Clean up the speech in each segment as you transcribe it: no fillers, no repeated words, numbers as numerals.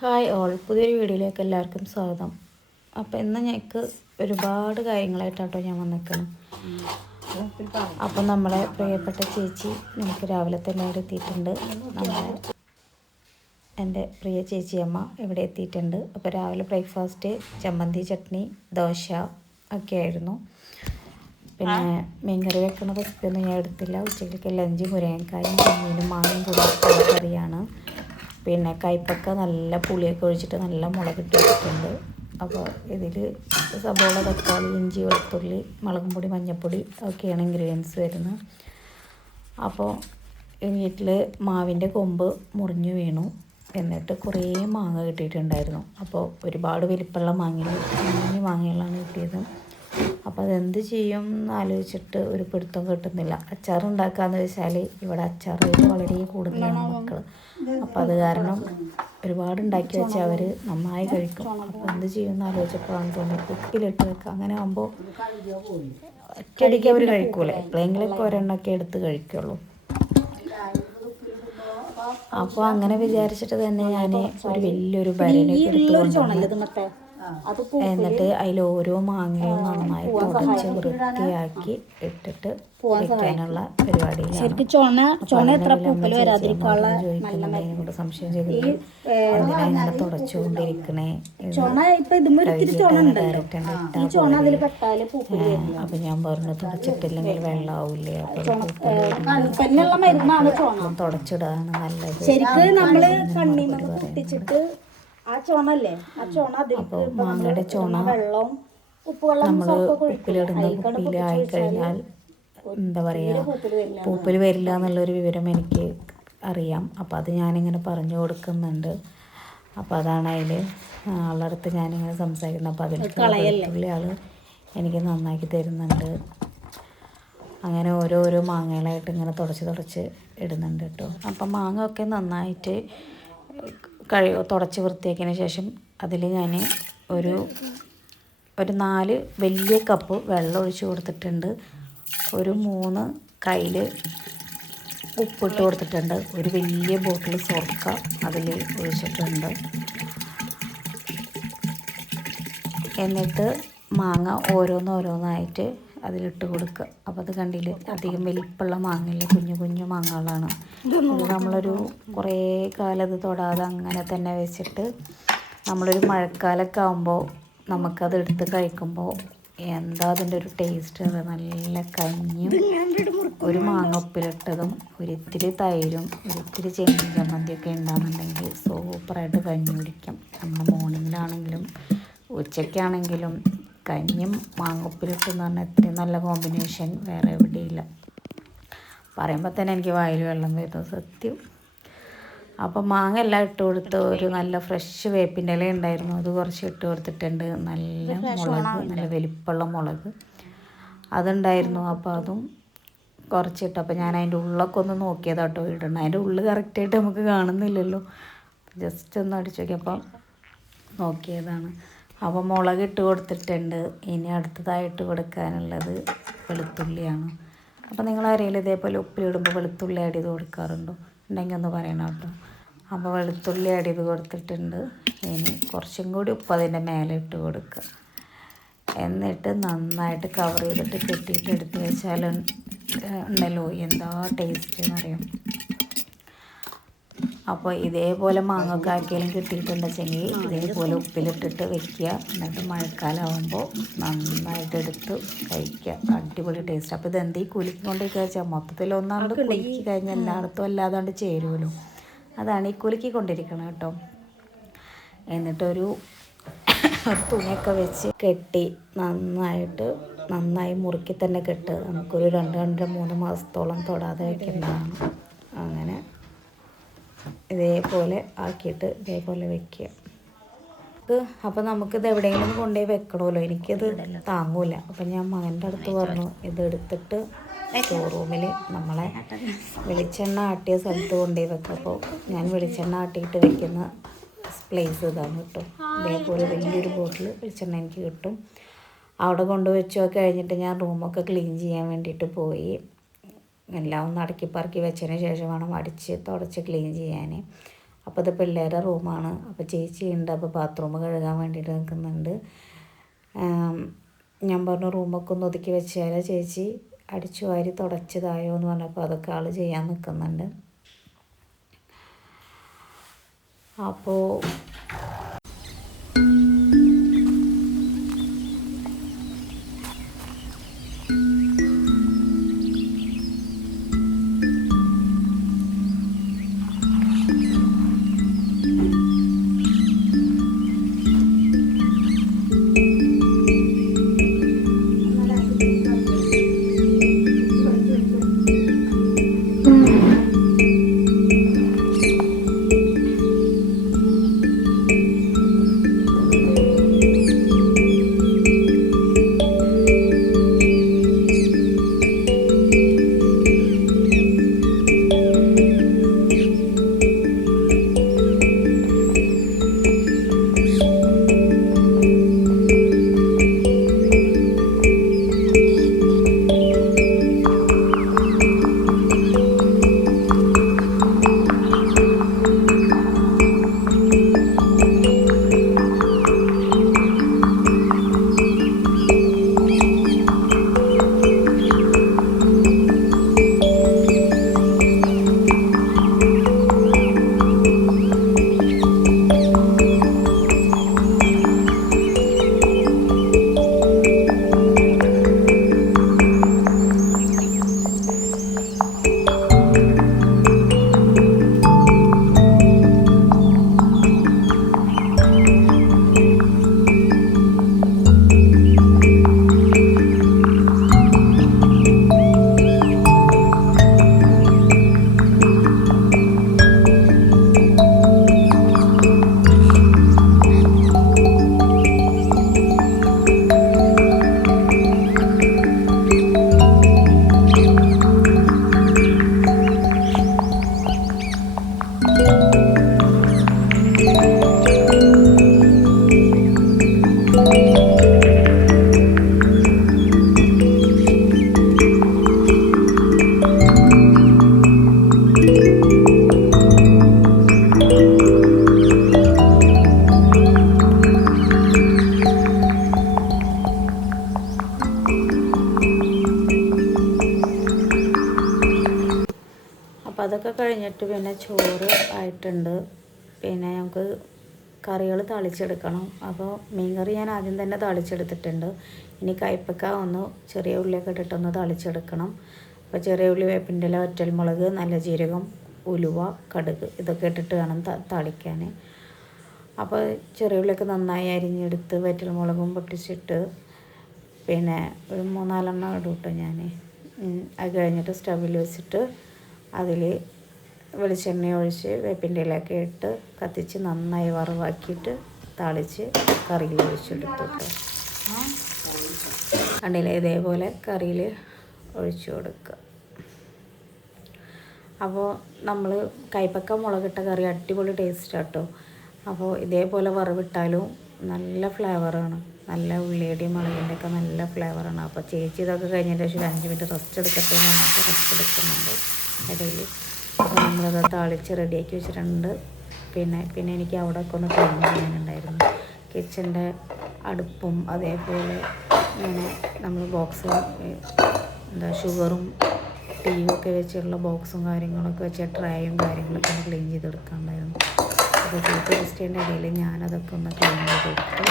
Hi all, പുതിയൊരു വീഡിയോയിലേക്ക് എല്ലാവർക്കും സ്വാഗതം. അപ്പോൾ ഇന്ന് ഞങ്ങൾക്ക് ഒരുപാട് കാര്യങ്ങളായിട്ടാട്ടോ ഞാൻ വന്നിരിക്കണം. അപ്പം നമ്മളെ പ്രിയപ്പെട്ട ചേച്ചി നമുക്ക് രാവിലെ തന്നെ ഇവിടെ എത്തിയിട്ടുണ്ട്. എൻ്റെ പ്രിയ ചേച്ചിയമ്മ ഇവിടെ എത്തിയിട്ടുണ്ട്. അപ്പോൾ രാവിലെ ബ്രേക്ക്ഫാസ്റ്റ് ചമ്മന്തി, ചട്നി, ദോശ ഒക്കെ ആയിരുന്നു. പിന്നെ മീൻകറി വെക്കുന്ന റെസിപ്പിയൊന്നും ഞാൻ എടുത്തില്ല. ഉച്ചയ്ക്ക് ലഞ്ച് മുരിങ്ങക്കായും ചെമ്മീനും മാങ്ങയും കൂടി കറിയാണ്. പിന്നെ കയ്പക്ക നല്ല പുളിയൊക്കെ ഒഴിച്ചിട്ട് നല്ല മുളകിട്ട് വെച്ചിട്ടുണ്ട്. അപ്പോൾ ഇതിൽ സബോള, തക്കാളി, ഇഞ്ചി, വെളുത്തുള്ളി, മുളകും പൊടി, മഞ്ഞൾപ്പൊടി ഒക്കെയാണ് ഇൻഗ്രീഡിയൻസ് വരുന്നത്. അപ്പോൾ വീട്ടിൽ മാവിൻ്റെ കൊമ്പ് മുറിഞ്ഞു വീണു. എന്നിട്ട് കുറേ മാങ്ങ കിട്ടിയിട്ടുണ്ടായിരുന്നു. അപ്പോൾ ഒരുപാട് വലിപ്പമുള്ള കുഞ്ഞു മാങ്ങകളാണ് കിട്ടിയത്. അപ്പോൾ അതെന്ത് ചെയ്യും എന്ന് ആലോചിച്ചിട്ട് ഒരു പിടുത്തം കിട്ടുന്നില്ല. അച്ചാർ ഉണ്ടാക്കാമെന്ന് വെച്ചാൽ ഇവിടെ അച്ചാർ വളരെ കൂടുതലാണ് മക്കൾ. അപ്പോൾ അത് കാരണം ഒരുപാട് ഉണ്ടാക്കി വെച്ചാൽ അവർ നന്നായി കഴിക്കും. അപ്പോൾ എന്ത് ചെയ്യുമെന്ന് ആലോചിച്ചപ്പോഴാണ് തോന്നുന്നത് ഉപ്പിലിട്ട് വെക്കുക. അങ്ങനെ ആകുമ്പോൾ ഒറ്റയടിക്ക് അവർ കഴിക്കൂലേ, എപ്പോഴെങ്കിലൊക്കെ ഒരെണ്ണമൊക്കെ എടുത്ത് കഴിക്കുള്ളൂ. അപ്പോൾ അങ്ങനെ വിചാരിച്ചിട്ട് തന്നെ ഞാൻ ഒരു വലിയൊരു ഭരണിയൊക്കെ എടുത്തുകൊണ്ട് എന്നിട്ട് അതിൽ ഓരോ മാങ്ങയും നന്നായി തുടച്ച് വൃത്തിയാക്കി ഇട്ടിട്ട് വെക്കാനുള്ള പരിപാടിയിലാണ്. സംശയം ചെയ്തിട്ട് എന്തിനാ ഇങ്ങനെ തുടച്ചുകൊണ്ടിരിക്കണേ, അപ്പൊ ഞാൻ പറഞ്ഞു തുടച്ചിട്ടില്ലെങ്കിൽ വെള്ളമാവില്ലേ, അപ്പൊ തുടച്ചിടാണ് നല്ലത്. അപ്പോൾ മാങ്ങയുടെ ചോണ നമ്മൾ ഉപ്പിലിടുന്ന കുപ്പിയിലായി കഴിഞ്ഞാൽ എന്താ പറയുക, പൂപ്പൽ വരില്ല എന്നുള്ളൊരു വിവരം എനിക്ക് അറിയാം. അപ്പോൾ അത് ഞാനിങ്ങനെ പറഞ്ഞു കൊടുക്കുന്നുണ്ട്. അപ്പോൾ അതാണ് അതിൽ ആളുടെ അടുത്ത് ഞാനിങ്ങനെ സംസാരിക്കുന്നത്. അപ്പോൾ അതിൽ ആൾ എനിക്ക് നന്നാക്കി തരുന്നുണ്ട്. അങ്ങനെ ഓരോരോ മാങ്ങകളായിട്ട് ഇങ്ങനെ തുടച്ച് ഇടുന്നുണ്ട് കേട്ടോ. അപ്പം മാങ്ങ ഒക്കെ നന്നായിട്ട് തുടച്ച് വൃത്തിയാക്കിയതിന് ശേഷം അതിൽ ഞാൻ ഒരു 4 വലിയ കപ്പ് വെള്ളം ഒഴിച്ച് കൊടുത്തിട്ടുണ്ട്. ഒരു 3 കയ്യിൽ ഉപ്പിട്ട് കൊടുത്തിട്ടുണ്ട്. ഒരു വലിയ ബോട്ടിൽ സോർക്ക അതിൽ ഒഴിച്ചിട്ടുണ്ട്. എന്നിട്ട് മാങ്ങ ഓരോന്നോരോന്നായിട്ട് അതിലിട്ട് കൊടുക്കുക. അപ്പോൾ അത് കണ്ടില്ലേ, അധികം വലിപ്പമുള്ള മാങ്ങയില്ല, കുഞ്ഞു മാങ്ങകളാണ്. ഇത് നമ്മളൊരു കുറേ കാലം അത് തൊടാതെ അങ്ങനെ തന്നെ വെച്ചിട്ട് നമ്മളൊരു മഴക്കാലമൊക്കെ ആകുമ്പോൾ നമുക്കത് എടുത്ത് കഴിക്കുമ്പോൾ എന്താ അതിൻ്റെ ഒരു ടേസ്റ്റ്. നല്ല കഞ്ഞിയും ഒരു മാങ്ങ ഉപ്പിലിട്ടതും ഒരിത്തിരി തൈരും ഒരിത്തിരി ചെമ്മീൻ ചമ്മന്തിയൊക്കെ ഉണ്ടാകുന്നുണ്ടെങ്കിൽ സൂപ്പറായിട്ട് കഞ്ഞി കുടിക്കാം. നമ്മൾ മോർണിംഗിലാണെങ്കിലും ഉച്ചയ്ക്കാണെങ്കിലും കഞ്ഞിയും മാങ്ങുപ്പിലിട്ടെന്ന് പറഞ്ഞാൽ ഇത്രയും നല്ല കോമ്പിനേഷൻ വേറെ എവിടെയില്ല. പറയുമ്പോൾ തന്നെ എനിക്ക് വായിൽ വെള്ളം വരുന്നു സത്യം. അപ്പോൾ മാങ്ങ എല്ലാം ഇട്ട് കൊടുത്ത് ഒരു നല്ല ഫ്രഷ് വേപ്പിൻ്റെ ഇല ഉണ്ടായിരുന്നു, അത് കുറച്ച് ഇട്ട് കൊടുത്തിട്ടുണ്ട്. നല്ല മുളക്, നല്ല വലിപ്പമുള്ള മുളക് അതുണ്ടായിരുന്നു. അപ്പോൾ അതും കുറച്ചിട്ട്, അപ്പോൾ ഞാൻ അതിൻ്റെ ഉള്ളൊക്കെ ഒന്ന് നോക്കിയതാട്ടോ ഇടണം. അതിൻ്റെ ഉള്ളിൽ കറക്റ്റായിട്ട് നമുക്ക് കാണുന്നില്ലല്ലോ, ജസ്റ്റ് ഒന്ന് അടിച്ചു നോക്കിയപ്പോൾ നോക്കിയതാണ്. അപ്പോൾ മുളക് ഇട്ട് കൊടുത്തിട്ടുണ്ട്. ഇനി അടുത്തതായിട്ട് കൊടുക്കാനുള്ളത് വെളുത്തുള്ളിയാണ്. അപ്പോൾ നിങ്ങളറിയില്ല ഇതേപോലെ ഉപ്പിലിടുമ്പോൾ വെളുത്തുള്ളി ആഡ് ചെയ്ത് കൊടുക്കാറുണ്ടോ? ഉണ്ടെങ്കിൽ ഒന്ന് പറയണം കേട്ടോ. അപ്പോൾ വെളുത്തുള്ളി ആഡ് ചെയ്ത് കൊടുത്തിട്ടുണ്ട്. ഇനി കുറച്ചും കൂടി ഉപ്പ് അതിൻ്റെ മേലെ ഇട്ട് കൊടുക്കുക. എന്നിട്ട് നന്നായിട്ട് കവർ ചെയ്തിട്ട് കെട്ടിയിട്ട് എടുത്ത് വെച്ചാൽ ഉണ്ടല്ലോ എന്താ ടേസ്റ്റ് എന്നറിയാം. അപ്പോൾ ഇതേപോലെ മാങ്ങൊക്കെ ആക്കിയാലും കിട്ടിയിട്ടുണ്ടെങ്കിൽ ഇതേപോലെ ഉപ്പിലിട്ടിട്ട് വെക്കുക. എന്നിട്ട് മഴക്കാലമാകുമ്പോൾ നന്നായിട്ട് എടുത്ത് കഴിക്കുക. അടിപൊളി ടേസ്റ്റ്. അപ്പോൾ ഇതെന്ത് ഈ കുലുക്കി കൊണ്ടേക്ക് വെച്ചാൽ മൊത്തത്തിൽ ഒന്നാണ്ട് കുലുക്കി കഴിഞ്ഞാൽ എല്ലായിടത്തും അല്ലാതാണ്ട് ചേരുമല്ലോ, അതാണ് ഈ കുലുക്കി കൊണ്ടിരിക്കണം കേട്ടോ. എന്നിട്ടൊരു തുണിയൊക്കെ വെച്ച് കെട്ടി നന്നായി മുറുക്കി തന്നെ കെട്ട്. നമുക്കൊരു 2-3 മാസത്തോളം തൊടാതെ വയ്ക്കേണ്ടതാണ്. അങ്ങനെ ഇതേപോലെ ആക്കിയിട്ട് ഇതേപോലെ വെക്കുക. അപ്പോൾ നമുക്കിത് എവിടെയെങ്കിലും കൊണ്ടുപോയി വെക്കണമല്ലോ, എനിക്കത് താങ്ങൂല. അപ്പം ഞാൻ മകൻ്റെ അടുത്ത് പറഞ്ഞു ഇതെടുത്തിട്ട് സ്റ്റോർ റൂമിൽ നമ്മളെ വെളിച്ചെണ്ണ ആട്ടിയ സ്ഥലത്ത് കൊണ്ടുപോയി വെക്കാം. അപ്പോൾ ഞാൻ വെളിച്ചെണ്ണ ആട്ടിയിട്ട് വെക്കുന്ന പ്ലേസ് ഇതാണ് കേട്ടോ. ഇതേപോലെ വലിയൊരു ബോട്ടിൽ വെളിച്ചെണ്ണ എനിക്ക് കിട്ടും. അവിടെ കൊണ്ടുവച്ചോ കഴിഞ്ഞിട്ട് ഞാൻ റൂമൊക്കെ ക്ലീൻ ചെയ്യാൻ വേണ്ടിയിട്ട് പോയി. എല്ലാം ഒന്ന് അടക്കി പറക്കി വെച്ചതിന് ശേഷം വേണം അടിച്ച് തുടച്ച് ക്ലീൻ ചെയ്യാൻ. അപ്പോൾ ഇത് പിള്ളേരുടെ റൂമാണ്. അപ്പോൾ ചേച്ചി ഉണ്ട്, അപ്പോൾ ബാത്റൂം കഴുകാൻ വേണ്ടിയിട്ട് നിൽക്കുന്നുണ്ട്. ഞാൻ പറഞ്ഞു റൂമൊക്കെ ഒന്ന് ഒതുക്കി വെച്ചാൽ ചേച്ചി അടിച്ചു വാരി തുടച്ചതായോ എന്ന് പറഞ്ഞപ്പോൾ അതൊക്കെ ആൾ ചെയ്യാൻ നിൽക്കുന്നുണ്ട്. അപ്പോൾ അതൊക്കെ കഴിഞ്ഞിട്ട് പിന്നെ ചോറ് ആയിട്ടുണ്ട്. പിന്നെ ഞങ്ങൾക്ക് കറികൾ താളിച്ചെടുക്കണം. അപ്പോൾ മീൻകറി ഞാൻ ആദ്യം തന്നെ താളിച്ചെടുത്തിട്ടുണ്ട്. ഇനി കയ്പ്പക്ക ഒന്ന് ചെറിയ ഉള്ളിയൊക്കെ ഇട്ടിട്ടൊന്ന് താളിച്ചെടുക്കണം. അപ്പോൾ ചെറിയ ഉള്ളി, വേപ്പിൻ്റെ ഇല, വറ്റൽമുളക്, നല്ല ജീരകം, ഉലുവ, കടുക് ഇതൊക്കെ ഇട്ടിട്ട് വേണം താളിക്കാൻ. അപ്പോൾ ചെറിയ ഉള്ളിയൊക്കെ നന്നായി അരിഞ്ഞെടുത്ത് വറ്റൽമുളകും പൊട്ടിച്ചിട്ട് പിന്നെ ഒരു 3-4 ഇടും കേട്ടോ ഞാൻ. അത് കഴിഞ്ഞിട്ട് സ്റ്റവിൽ വെച്ചിട്ട് അതിൽ വെളിച്ചെണ്ണ ഒഴിച്ച് വേപ്പിൻ്റെ ഇലയൊക്കെ ഇട്ട് കത്തിച്ച് നന്നായി വറവാക്കിയിട്ട് താളിച്ച് കറിയിൽ ഒഴിച്ചെടുത്തു കേട്ടോ. കണ്ടില്ലേ, ഇതേപോലെ കറിയിൽ ഒഴിച്ചു കൊടുക്കുക. അപ്പോൾ നമ്മൾ കയ്പ്പക്ക മുളകിട്ട കറി അടിപൊളി ടേസ്റ്റ് കേട്ടോ. അപ്പോൾ ഇതേപോലെ വറവിട്ടാലും നല്ല ഫ്ലേവറാണ്. നല്ല ഉള്ളിയുടെയും മുളകിൻ്റെ ഒക്കെ നല്ല ഫ്ലേവറാണ്. അപ്പോൾ ചേച്ചി ഇതൊക്കെ കഴിഞ്ഞതിന് ശേഷം 5 മിനിറ്റ് റെസ്റ്റ് എടുക്കട്ടെ എന്ന് പറഞ്ഞിട്ട് റെസ്റ്റ് എടുക്കുന്നുണ്ട് ഇടയിൽ. അപ്പോൾ നമ്മളത് താളിച്ച് റെഡിയാക്കി വെച്ചിട്ടുണ്ട്. പിന്നെ എനിക്ക് അവിടെ ഒക്കെ ഒന്ന് ക്ലീൻ ചെയ്യാനുണ്ടായിരുന്നു. കിച്ചൻ്റെ അടുപ്പും അതേപോലെ ഇങ്ങനെ നമ്മൾ ബോക്സ് ഷുഗറും ടീയും ഒക്കെ വെച്ചുള്ള ബോക്സും കാര്യങ്ങളൊക്കെ വെച്ച ട്രേയും കാര്യങ്ങളൊക്കെ ഒന്ന് ക്ലീൻ ചെയ്തെടുക്കാനുണ്ടായിരുന്നു. അപ്പോൾ ചേച്ചി റെസ്റ്റിൻ്റെ ഇടയിൽ ഞാനതൊക്കെ ഒന്ന് ക്ലീൻ ചെയ്തെടുത്തു.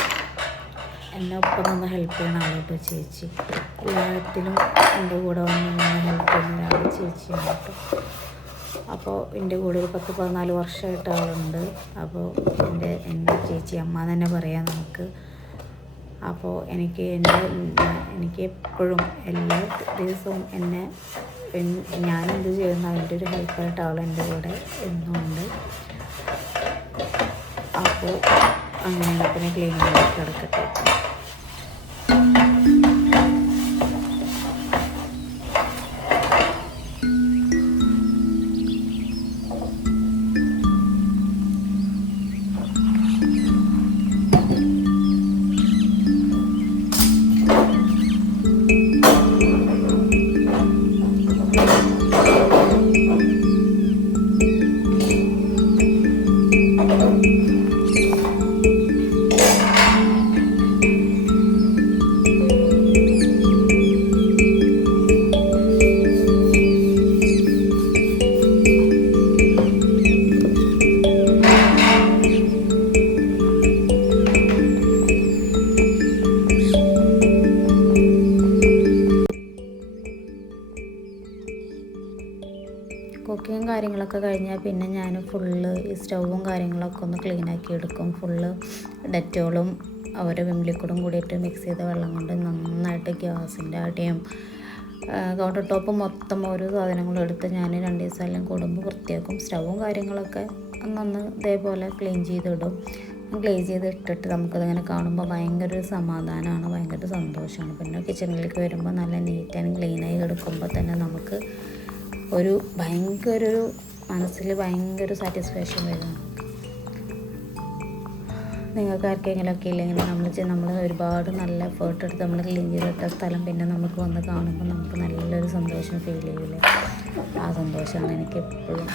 എന്നെ ഒപ്പം ഒന്ന് ഹെൽപ്പ് ചെയ്യുന്ന ആളോട്ട് ചേച്ചി. എല്ലാത്തിലും എൻ്റെ കൂടെ വന്ന് ഹെൽപ്പ് ചെയ്യുന്ന ഒരാൾ ചേച്ചിയാണ് കേട്ടോ. അപ്പോൾ എൻ്റെ കൂടെ ഒരു 10-14 വർഷമായിട്ട് ആളുണ്ട്. അപ്പോൾ എൻ്റെ ചേച്ചി അമ്മ തന്നെ പറയാം നമുക്ക്. അപ്പോൾ എനിക്ക് എപ്പോഴും എല്ലാ ദിവസവും ഞാനെന്ത് ചെയ്യുന്ന അതിൻ്റെ ഒരു ഹെൽപ്പായിട്ട് ആൾ എൻ്റെ കൂടെ എന്നുമുണ്ട്. അപ്പോൾ അങ്ങനെ പിന്നെ ക്ലീനിങ്ങിലേക്ക് കിടക്കട്ടെ. അതൊക്കെ കഴിഞ്ഞാൽ പിന്നെ ഞാൻ ഫുള്ള് ഈ സ്റ്റൗവും കാര്യങ്ങളൊക്കെ ഒന്ന് ക്ലീനാക്കി എടുക്കും. ഫുള്ള് ഡെറ്റോളും അവരെ വിം ലിക്വിഡും കൂടിയിട്ട് മിക്സ് ചെയ്ത വെള്ളം കൊണ്ട് നന്നായിട്ട് ഗ്യാസിൻ്റെ അടിയും കൗണ്ടർ ടോപ്പ് മൊത്തം ഓരോ സാധനങ്ങളും എടുത്ത് ഞാൻ 2 ദിവസമെല്ലാം കൂടുമ്പോൾ വൃത്തിയാക്കും. സ്റ്റൗവും കാര്യങ്ങളൊക്കെ അന്നൊന്ന് ഇതേപോലെ ക്ലീൻ ചെയ്തിടും. ക്ലീൻ ചെയ്തിട്ടിട്ട് നമുക്കതിങ്ങനെ കാണുമ്പോൾ ഭയങ്കര ഒരു സമാധാനമാണ്, ഭയങ്കര സന്തോഷമാണ്. പിന്നെ കിച്ചണിലേക്ക് വരുമ്പോൾ നല്ല നീറ്റ് ആൻഡ് ക്ലീനായി എടുക്കുമ്പോൾ തന്നെ നമുക്ക് ഒരു ഭയങ്കര ഒരു മനസ്സിൽ ഭയങ്കര സാറ്റിസ്ഫാക്ഷൻ വരും. നിങ്ങൾക്ക് ആർക്കെങ്കിലുമൊക്കെ ഇല്ലെങ്കിൽ നമ്മൾ ഒരുപാട് നല്ല എഫേർട്ട് എടുത്ത് നമ്മൾ ക്ലീൻ ചെയ്തിട്ട സ്ഥലം പിന്നെ നമുക്ക് വന്ന് കാണുമ്പോൾ നമുക്ക് നല്ലൊരു സന്തോഷം ഫീൽ ചെയ്യില്ലേ? ആ സന്തോഷമാണ് എനിക്ക് എപ്പോഴും.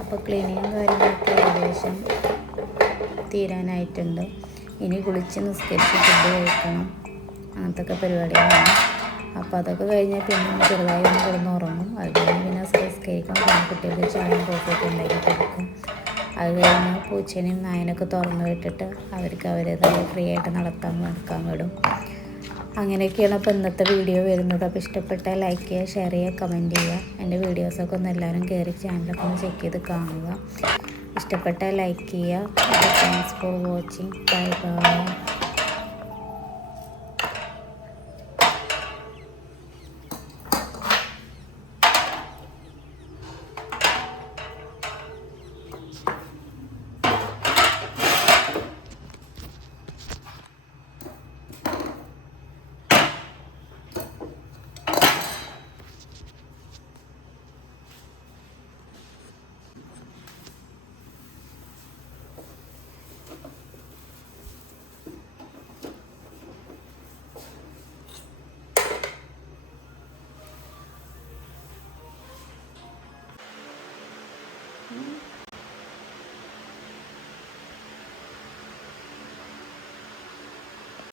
അപ്പോൾ ക്ലീനിങ്ങും കാര്യങ്ങളൊക്കെ ഏകദേശം തീരാനായിട്ടുണ്ട്. ഇനി കുളിച്ച് നിസ്കരിച്ച് ഫുഡ് കഴിക്കണം, അങ്ങനത്തെ പരിപാടികളാണ്. അപ്പോൾ അതൊക്കെ കഴിഞ്ഞാൽ പിന്നെ ചെറുതായി ഒന്ന് കിടന്നുറങ്ങും. അത് കഴിഞ്ഞ് പിന്നെ നിസ്കരിക്കാം, പിന്നെ കുട്ടികൾക്ക് ചായയും കോഫിയൊക്കെ ഉണ്ടാക്കി കൊടുക്കും. അത് കഴിഞ്ഞ് പൂച്ചേനെയും നായനൊക്കെ തുറന്ന് വിട്ടിട്ട് അവർക്ക് അവരേതായ ഫ്രീ ആയിട്ട് നടക്കാൻ വിടും. അങ്ങനെയൊക്കെയാണ് അപ്പോൾ ഇന്നത്തെ വീഡിയോ വരുന്നത്. അപ്പോൾ ഇഷ്ടപ്പെട്ടാൽ ലൈക്ക് ചെയ്യുക, ഷെയർ ചെയ്യുക, കമൻറ്റ് ചെയ്യുക. എൻ്റെ വീഡിയോസൊക്കെ ഒന്ന് എല്ലാവരും കയറി ചാനലൊക്കെ ഒന്ന് ചെക്ക് ചെയ്ത് കാണുക. ഇഷ്ടപ്പെട്ടാൽ ലൈക്ക് ചെയ്യുക. Thanks for watching. Bye bye.